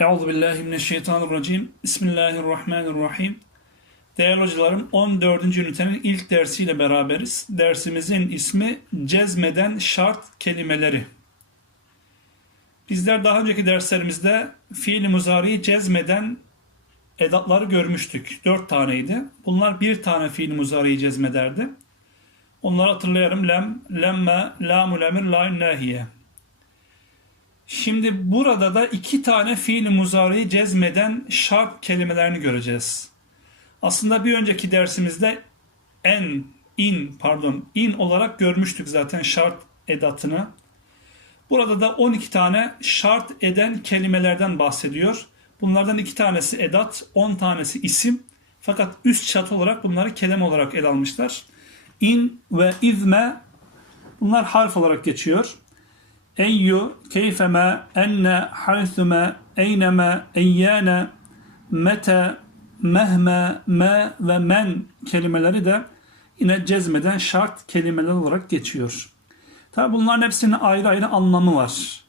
Euzu billahi mineşşeytanirracim. Bismillahirrahmanirrahim. Değerli hocalarım 14. ünitenin ilk dersiyle beraberiz. Dersimizin ismi cezmeden şart kelimeleri. Bizler daha önceki derslerimizde fiil muzariyi cezmeden edatları görmüştük. Dört taneydi. Bunlar bir tane fiil muzariyi cezmederdi. Onları hatırlayalım. Lem, lemme, lamul emir, la nahiye. Şimdi burada da iki tane fiil muzariyi cezmeden şart kelimelerini göreceğiz. Aslında bir önceki dersimizde en, in pardon in olarak görmüştük zaten şart edatını. Burada da 12 tane şart eden kelimelerden bahsediyor. Bunlardan iki tanesi edat, 10 tanesi isim. Fakat üst çatı olarak bunları kelime olarak ele almışlar. İn ve izme bunlar harf olarak geçiyor. Eyyu, keyfeme, enne, haythume, eyneme, eyyane, mete, mehme, me ve men kelimeleri de yine cezmeden şart kelimeler olarak geçiyor. Tabi bunların hepsinin ayrı ayrı anlamı var.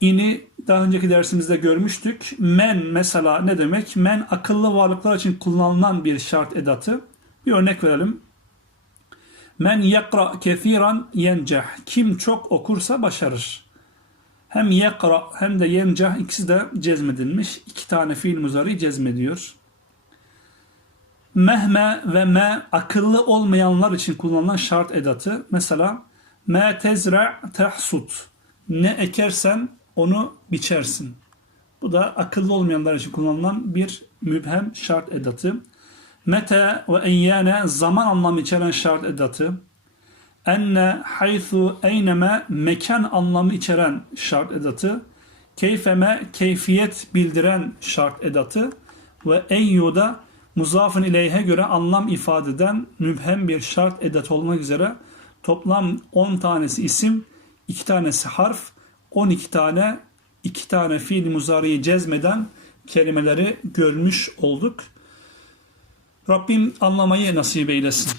İni daha önceki dersimizde görmüştük. Men mesela ne demek? Men akıllı varlıklar için kullanılan bir şart edatı. Bir örnek verelim. Men yakra kethiran yenceh. Kim çok okursa başarır. Hem yakra hem de yenceh ikisi de cezmedilmiş. İki tane fiil muzari cezmediyor. Mehme ve me akıllı olmayanlar için kullanılan şart edatı. Mesela me tezre tehsut. Ne ekersen onu biçersin. Bu da akıllı olmayanlar için kullanılan bir mübhem şart edatı. Mete ve eyyane zaman anlamı içeren şart edatı. Enne, haythu, eyneme mekan anlamı içeren şart edatı. Keyfeme keyfiyet bildiren şart edatı. Ve eyyuda muzafın ileyhe göre anlam ifade eden mübhem bir şart edat olmak üzere toplam 10 tanesi isim, 2 tanesi harf, 12 tane 2 tane fiil muzariyi cezmeden kelimeleri görmüş olduk. Rabbim anlamayı nasip eylesin.